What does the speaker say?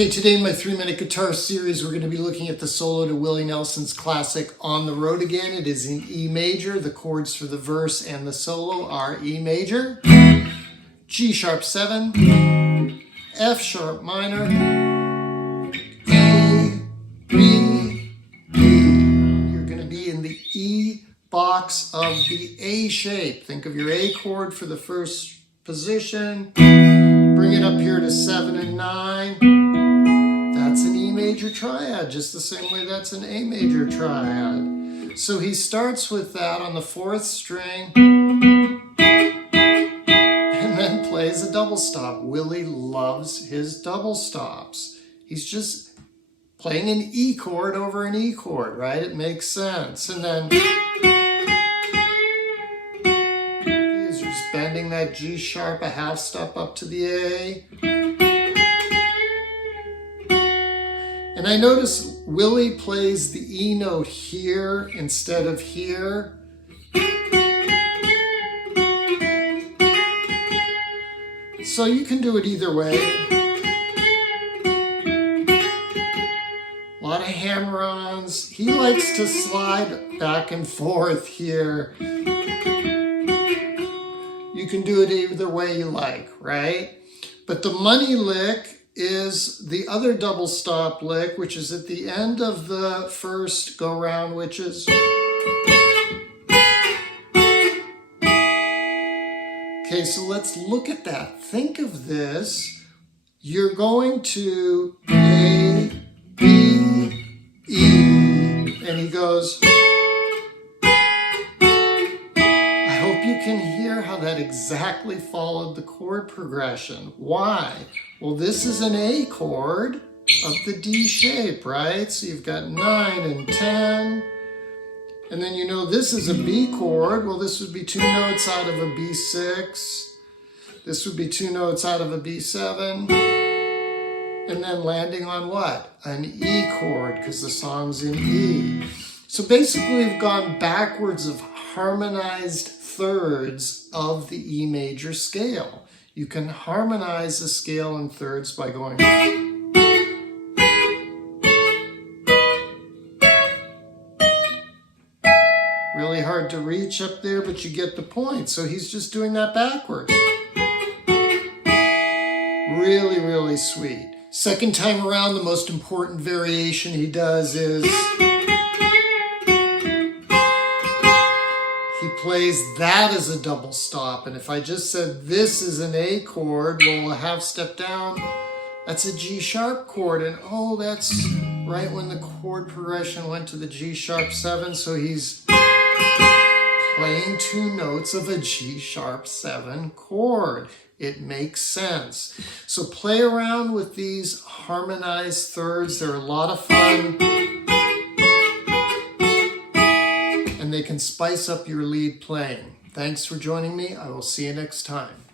Okay, today in my 3-minute guitar series, we're going to be looking at the solo to Willie Nelson's classic On the Road Again. It is in E major. The chords for the verse and the solo are E major, G sharp 7, F sharp minor, A, B, E. You're going to be in the E box of the A shape. Think of your A chord for the first position. Bring it up here to 7 and 9. That's an E major triad, just the same way that's an A major triad. So he starts with that on the 4th string and then plays a double stop. Willie loves his double stops. He's just playing an E chord over an E chord, right? It makes sense. And then he's just bending that G sharp a half step up to the A. And I notice Willie plays the E note here instead of here. So you can do it either way. A lot of hammer-ons. He likes to slide back and forth here. You can do it either way you like, right? But the money lick is the other double stop lick, which is at the end of the first go round, which is okay. So let's look at that. Think of this. You're going to A, B, E, and he goes. I hope you can hear how that exactly followed the chord progression. Why? Well, this is an A chord of the D shape, right? So you've got 9 and 10. And then you know this is a B chord. Well, this would be 2 notes out of a B6. This would be 2 notes out of a B7. And then landing on what? An E chord, because the song's in E. So basically we've gone backwards of harmonized thirds of the E major scale. You can harmonize a scale in thirds by going. Really hard to reach up there, but you get the point. So he's just doing that backwards. Really, really sweet. Second time around, the most important variation he does is he plays that as a double stop. And if I just said this is an A chord, well, a half step down, that's a G sharp chord. And oh, that's right when the chord progression went to the G sharp 7. So he's playing 2 notes of a G sharp 7 chord. It makes sense. So play around with these harmonized thirds. They're a lot of fun. And they can spice up your lead playing. Thanks for joining me. I will see you next time.